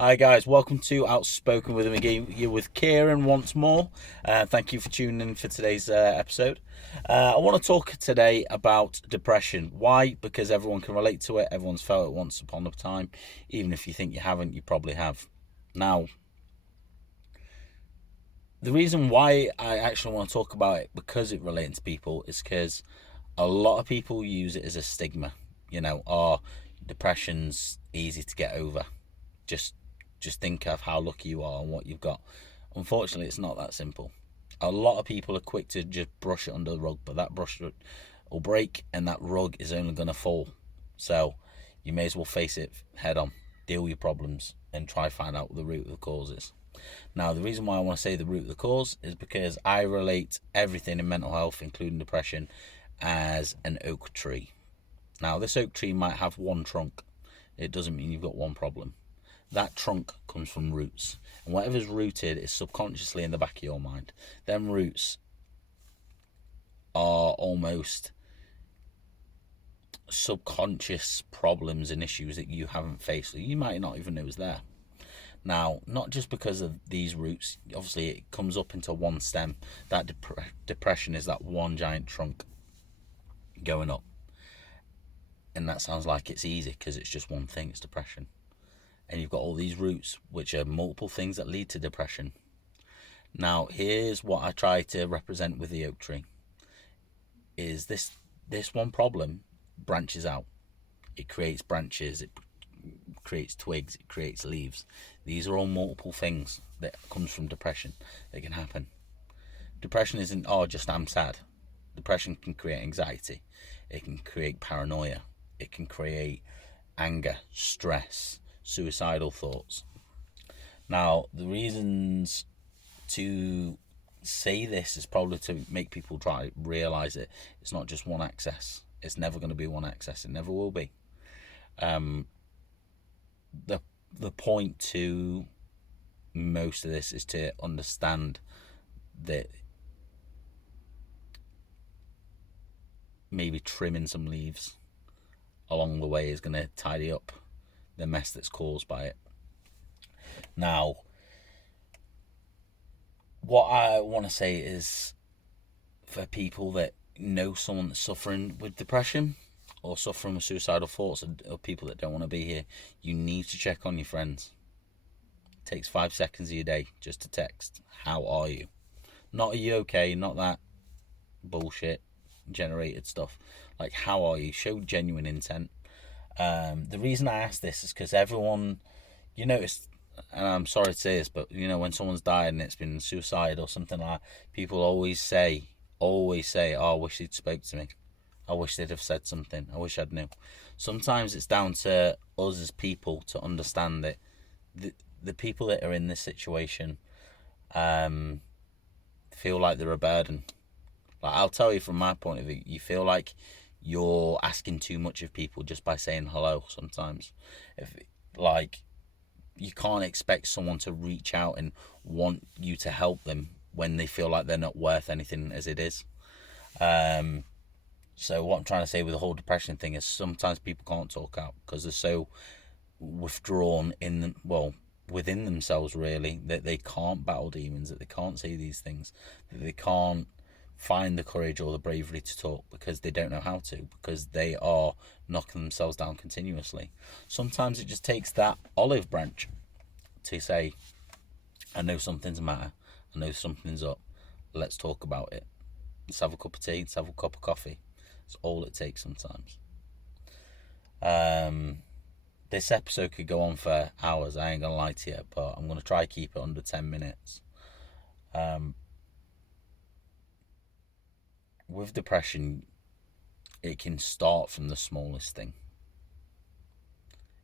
Hi guys, welcome to Outspoken with McGee. You're with Kieran once more. Thank you for tuning in for today's episode. I want to talk today about depression. Why? Because everyone can relate to it. Everyone's felt it once upon a time. Even if you think you haven't, you probably have. Now, the reason why I actually want to talk about it because it relates to people is because a lot of people use it as a stigma. Depression's easy to get over. Just just think of how lucky you are and what you've got. Unfortunately, it's not that simple. A lot of people are quick to just brush it under the rug, but that brush will break and that rug is only going to fall. So you may as well face it head on, deal with your problems, and try to find out what the root of the cause is. Now, the reason why I want to say the root of the cause is because I relate everything in mental health, including depression, as an oak tree. Now, this oak tree might have one trunk. It doesn't mean you've got one problem. That trunk comes from roots. And whatever's rooted is subconsciously in the back of your mind. Them roots are almost subconscious problems and issues that you haven't faced, that you might not even know is there. Now, not just because of these roots, obviously it comes up into one stem. That depression is that one giant trunk going up. And that sounds like it's easy because it's just one thing, it's depression. And you've got all these roots, which are multiple things that lead to depression. Now, here's what I try to represent with the oak tree. Is this one problem branches out. It creates branches, it creates twigs, it creates leaves. These are all multiple things that comes from depression that can happen. Depression isn't, just I'm sad. Depression can create anxiety. It can create paranoia. It can create anger, stress, suicidal thoughts. Now, the reasons to say this is probably to make people try to realise it. It's not just one access. It's never going to be one access. It never will be. The point to most of this is to understand that maybe trimming some leaves along the way is going to tidy up the mess that's caused by it. Now, what I want to say is for people that know someone that's suffering with depression or suffering with suicidal thoughts, or people that don't want to be here, you need to check on your friends. It takes 5 seconds of your day just to text, how are you? Not are you okay, not that bullshit generated stuff. Like, how are you? Show genuine intent. The reason I ask this is because everyone, you notice, and I'm sorry to say this, but when someone's died and it's been suicide or something like that, people always say, oh, I wish they'd spoke to me. I wish they'd have said something. I wish I'd knew. Sometimes it's down to us as people to understand that the people that are in this situation feel like they're a burden. Like, I'll tell you from my point of view, you feel like you're asking too much of people just by saying hello sometimes. You can't expect someone to reach out and want you to help them when they feel like they're not worth anything as it is. So what I'm trying to say with the whole depression thing is sometimes people can't talk out because they're so withdrawn within themselves, really, that they can't battle demons, that they can't say these things, that they can't find the courage or the bravery to talk because they don't know how to, because they are knocking themselves down continuously. Sometimes it just takes that olive branch to say, I know something's a matter, I know something's up, let's talk about it. Let's have a cup of tea, let's have a cup of coffee. It's all it takes sometimes. This episode could go on for hours, I ain't gonna lie to you, but I'm gonna try to keep it under 10 minutes. With depression, it can start from the smallest thing.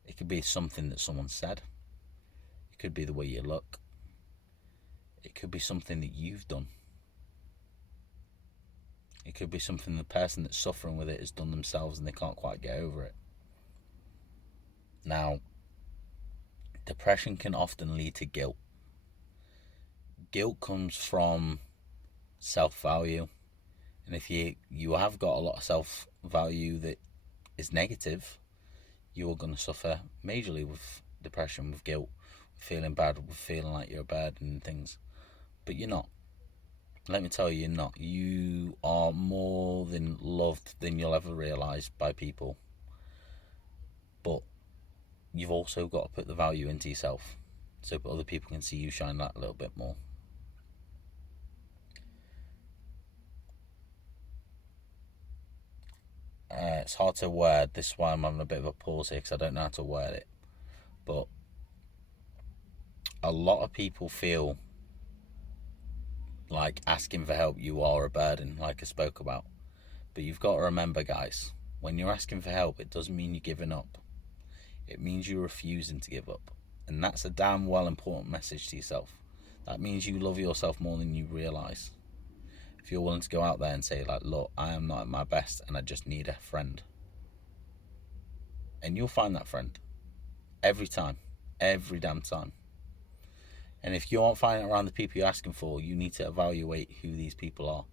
It could be something that someone said. It could be the way you look. It could be something that you've done. It could be something the person that's suffering with it has done themselves and they can't quite get over it. Now, depression can often lead to guilt. Guilt comes from self-value. And if you have got a lot of self-value that is negative, you are going to suffer majorly with depression, with guilt, feeling bad, feeling like you're bad and things. But you're not. Let me tell you, you're not. You are more than loved than you'll ever realise by people. But you've also got to put the value into yourself so other people can see you shine that a little bit more. It's hard to word. This is why I'm having a bit of a pause here, because I don't know how to word it. But a lot of people feel like asking for help, you are a burden, like I spoke about. But you've got to remember, guys, when you're asking for help, it doesn't mean you're giving up. It means you're refusing to give up. And that's a damn well important message to yourself. That means you love yourself more than you realise. If you're willing to go out there and say, like, look, I am not at my best and I just need a friend. And you'll find that friend. Every time. Every damn time. And if you aren't finding it around the people you're asking for, you need to evaluate who these people are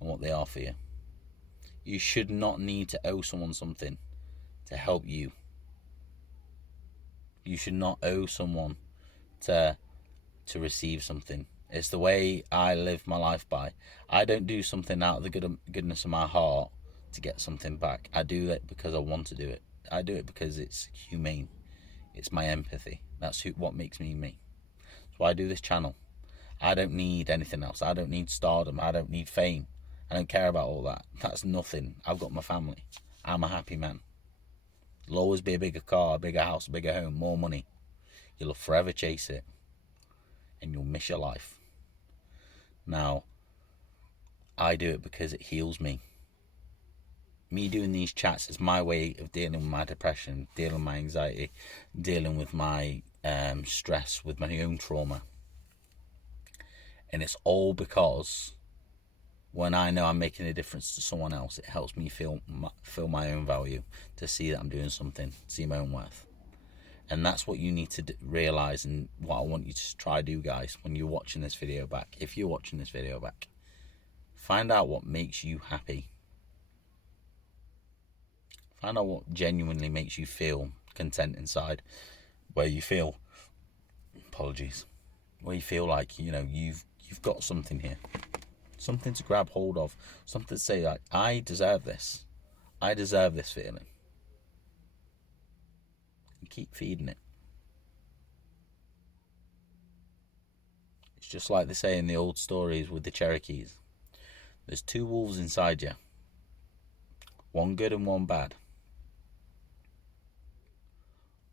and what they are for you. You should not need to owe someone something to help you. You should not owe someone to receive something. It's the way I live my life by. I don't do something out of the goodness of my heart to get something back. I do it because I want to do it. I do it because it's humane. It's my empathy. That's what makes me me. That's why I do this channel. I don't need anything else. I don't need stardom. I don't need fame. I don't care about all that. That's nothing. I've got my family. I'm a happy man. There'll always be a bigger car, a bigger house, a bigger home, more money. You'll forever chase it. And you'll miss your life. Now, I do it because it heals me. Me doing these chats is my way of dealing with my depression, dealing with my anxiety, dealing with my stress, with my own trauma. And it's all because when I know I'm making a difference to someone else, it helps me feel my own value, to see that I'm doing something, see my own worth. And that's what you need to realise, and what I want you to try do, guys, when you're watching this video back. If you're watching this video back, find out what makes you happy. Find out what genuinely makes you feel content inside, where you feel, where you feel like, you've got something here, something to grab hold of, something to say, like, I deserve this. I deserve this feeling. And keep feeding it. It's just like they say in the old stories with the Cherokees. There's two wolves inside you. One good and one bad.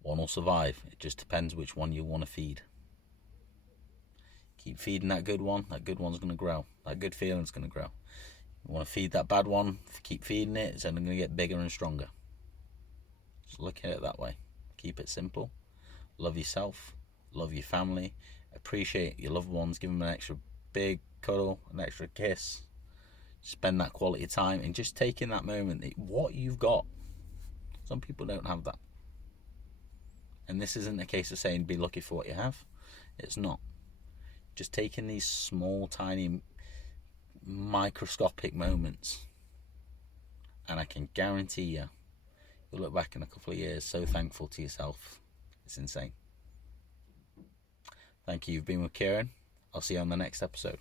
One will survive. It just depends which one you want to feed. Keep feeding that good one. That good one's going to grow. That good feeling's going to grow. You want to feed that bad one. Keep feeding it. It's only going to get bigger and stronger. Just look at it that way. Keep it simple. Love yourself. Love your family. Appreciate your loved ones. Give them an extra big cuddle, an extra kiss. Spend that quality time and just take in that moment. What you've got. Some people don't have that. And this isn't a case of saying be lucky for what you have. It's not. Just taking these small, tiny, microscopic moments, and I can guarantee you'll look back in a couple of years so thankful to yourself. It's insane. Thank you. You've been with Kieran. I'll see you on the next episode.